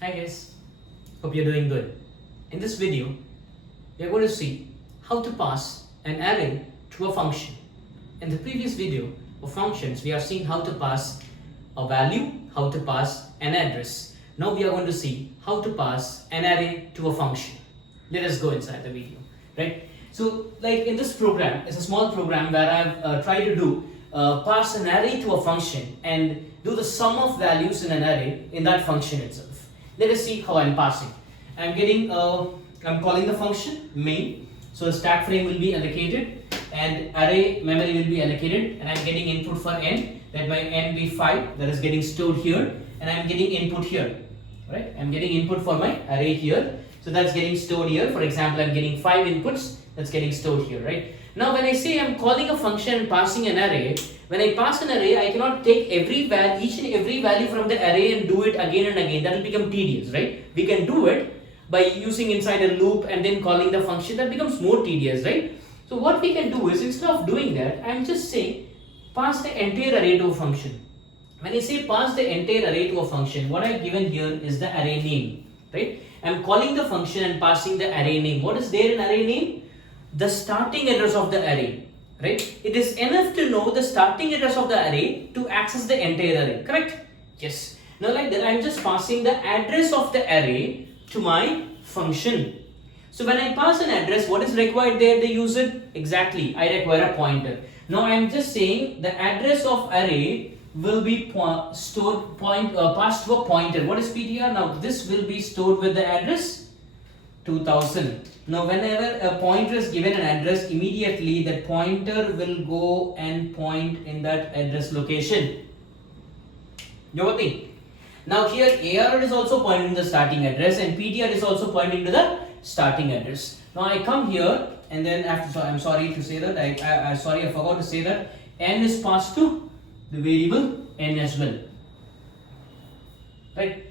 Hi guys, hope you're doing good. In this video, we are going to see how to pass an array to a function. In the previous video of functions, we have seen how to pass a value, how to pass an address. Now we are going to see how to pass an array to a function. Let us go inside the video, right? So like in this program, it's a small program where I've tried to do pass an array to a function and do the sum of values in an array in that function itself. Let us see how I'm passing. I'm calling the function main. So the stack frame will be allocated and array memory will be allocated, and I'm getting input for n. Let my n be 5, that is getting stored here, and I'm getting input here. Right? I'm getting input for my array here. So that's getting stored here. For example, I'm getting 5 inputs, that's getting stored here, right? Now when I say I'm calling a function and passing an array, when I pass an array, I cannot take each and every value from the array and do it again and again. That will become tedious, right? We can do it by using inside a loop and then calling the function. That becomes more tedious, right? So what we can do is, instead of doing that, I'm just saying pass the entire array to a function. When I say pass the entire array to a function, what I've given here is the array name, right? I'm calling the function and passing the array name. What is there in array name? The starting address of the array, right? It is enough to know the starting address of the array to access the entire array, correct? Yes. Now like that, I'm just passing the address of the array to my function. So when I pass an address, what is required there? The user, exactly, I require a pointer. Now I'm just saying the address of array will be passed to a pointer. What is PTR? Now this will be stored with the address 2000. Now whenever a pointer is given an address, immediately that pointer will go and point in that address location. You know what I mean? Now here ARR is also pointing to the starting address and PTR is also pointing to the starting address. Now I come here and then after, I'm sorry to say that, I forgot to say that n is passed to the variable n as well, right?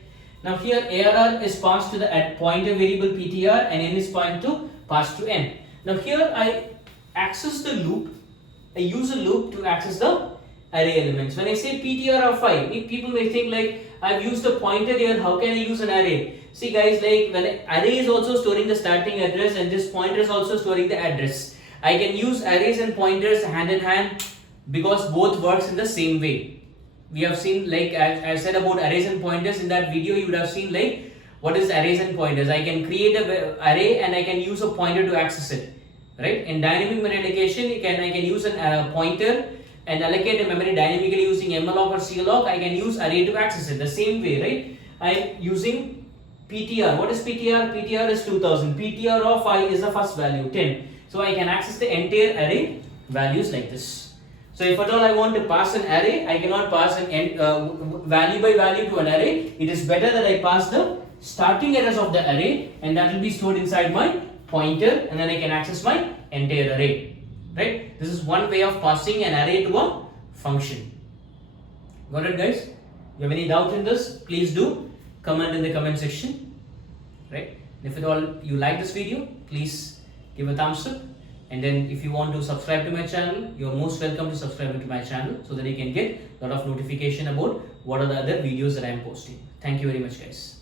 Now here ARR is passed to the pointer variable PTR and n is passed to n. Now here I access the loop, I use a loop to access the array elements. When I say PTR of 5, people may think like I've used a pointer here, how can I use an array? See guys, like when array is also storing the starting address and this pointer is also storing the address. I can use arrays and pointers hand in hand because both works in the same way. We have seen, like I said about arrays and pointers in that video, you would have seen like what is arrays and pointers. I can create an array and I can use a pointer to access it, right? In dynamic memory allocation, I can use a pointer and allocate the memory dynamically using malloc or cloc. I can use array to access it the same way, right? I'm using PTR. What is PTR? PTR is 2000. PTR of I is the first value 10. So I can access the entire array values like this. So if at all I want to pass an array, I cannot pass an value by value to an array. It is better that I pass the starting address of the array and that will be stored inside my pointer and then I can access my entire array, right? This is one way of passing an array to a function. Got it guys? You have any doubt in this? Please do comment in the comment section, right? If at all you like this video, please give a thumbs up. And then if you want to subscribe to my channel, you're most welcome to subscribe to my channel so that you can get a lot of notification about what are the other videos that I'm posting. Thank you very much guys.